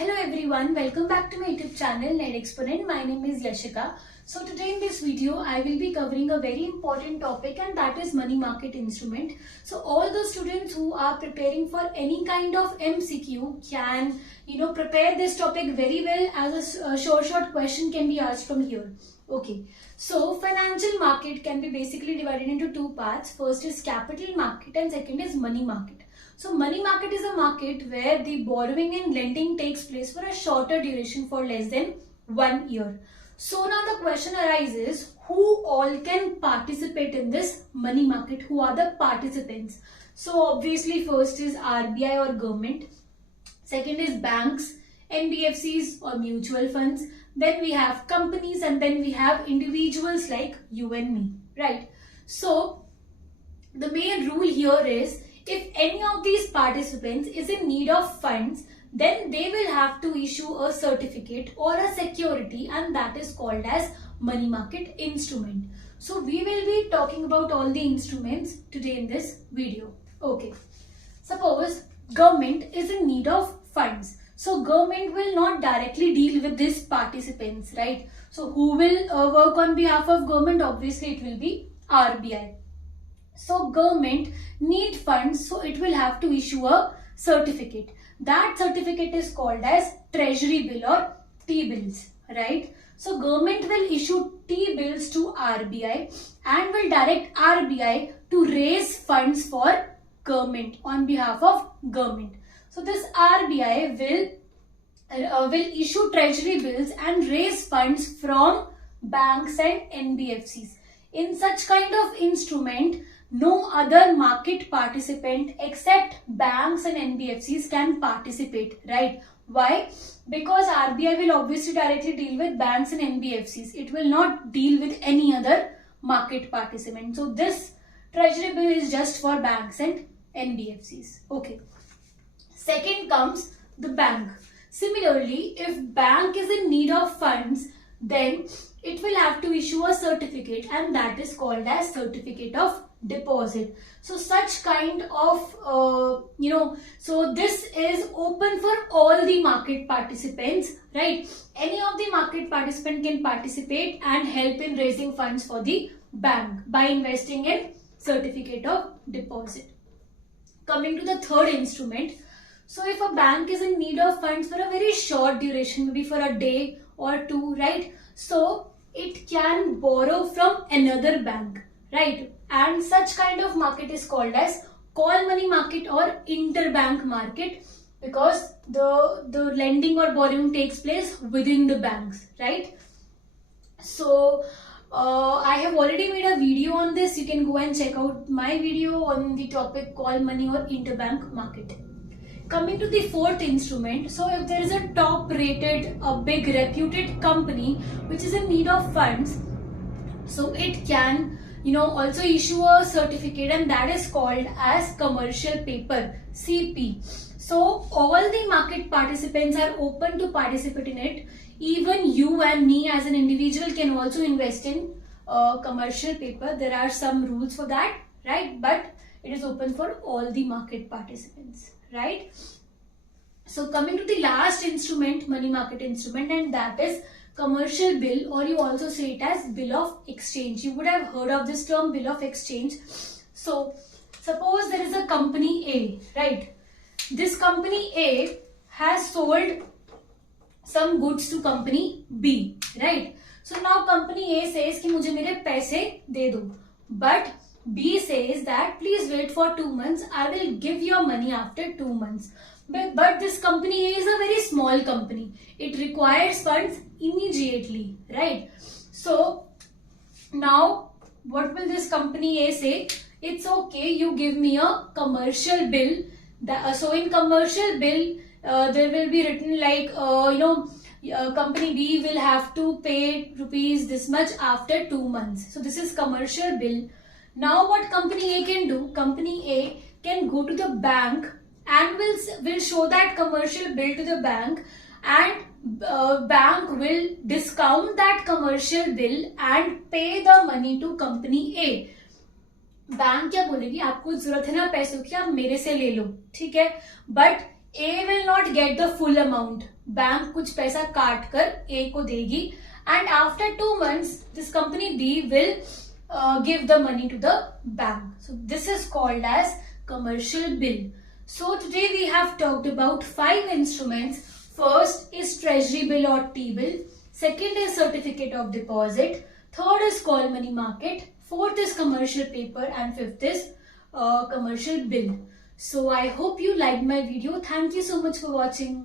Hello everyone, welcome back to my YouTube channel Net Exponent. My name is Yashika. So today in this video, I will be covering a very important topic, and that is money market instrument. So all those students who are preparing for any kind of MCQ can, prepare this topic very well, as a short question can be asked from here. Okay, so financial market can be basically divided into two parts. First is capital market and second is money market. So money market is a market where the borrowing and lending takes place for a shorter duration for less than 1 year. So now the question arises, who all can participate in this money market? Who are the participants? So obviously first is RBI or government. Second is banks, NBFCs or mutual funds. Then we have companies, and then we have individuals like you and me, right? So the main rule here is, if any of these participants is in need of funds, then they will have to issue a certificate or a security, and that is called as money market instrument. So we will be talking about all the instruments today in this video. Okay, suppose government is in need of funds. So government will not directly deal with these participants, right? So who will work on behalf of government? Obviously it will be RBI. So government need funds, so it will have to issue a certificate. That certificate is called as treasury bill or T-bills, right? So government will issue T-bills to RBI and will direct RBI to raise funds for government on behalf of government. So this RBI will issue treasury bills and raise funds from banks and NBFCs. In such kind of instrument, no other market participant except banks and NBFCs can participate, right? Why? Because RBI will obviously directly deal with banks and NBFCs. It will not deal with any other market participant. So this treasury bill is just for banks and NBFCs. Okay. Second comes the bank. Similarly, if bank is in need of funds, then it will have to issue a certificate, and that is called as certificate of deposit. So such kind of so this is open for all the market participants, right? Any of the market participant can participate and help in raising funds for the bank by investing in certificate of deposit. Coming to the third instrument, so if a bank is in need of funds for a very short duration, maybe for a day or two, right? So it can borrow from another bank, right? And such kind of market is called as call money market or interbank market, because the lending or borrowing takes place within the banks, right? So I have already made a video on this. You can go and check out my video on the topic call money or interbank market. Coming to the fourth instrument, so if there is a top rated, a big reputed company which is in need of funds, so it can also issue a certificate, and that is called as commercial paper, CP. So all the market participants are open to participate in it. Even you and me as an individual can also invest in commercial paper. There are some rules for that, right? But it is open for all the market participants, right? So coming to the last instrument, money market instrument, and that is commercial bill, or you also say it as bill of exchange. You would have heard of this term, bill of exchange. So suppose there is a company A, right? This company A has sold some goods to company B, right? So now company A says कि मुझे मेरे पैसे दे दो, but B says that please wait for 2 months. I will give your money after 2 months. But this company A is a very small company. It requires funds immediately, right? So now what will this company A say? It's okay, you give me a commercial bill. So in commercial bill, there will be written like, company B will have to pay rupees this much after 2 months. So this is commercial bill. Now what company A can do? Company A can go to the bank and will show that commercial bill to the bank, and bank will discount that commercial bill and pay the money to company A. Bank क्या बोलेगी, आपको जरूरत है ना पैसों की, आप मेरे से ले लो, ठीक है, but A will not get the full amount. Bank कुछ पैसा काट कर ए को देगी and after 2 months this company B will give the money to the bank. So this is called as commercial bill. So today we have talked about 5 instruments. First is treasury bill or T-bill. Second is certificate of deposit. Third is call money market. Fourth is commercial paper and fifth is commercial bill. So I hope you liked my video. Thank you so much for watching.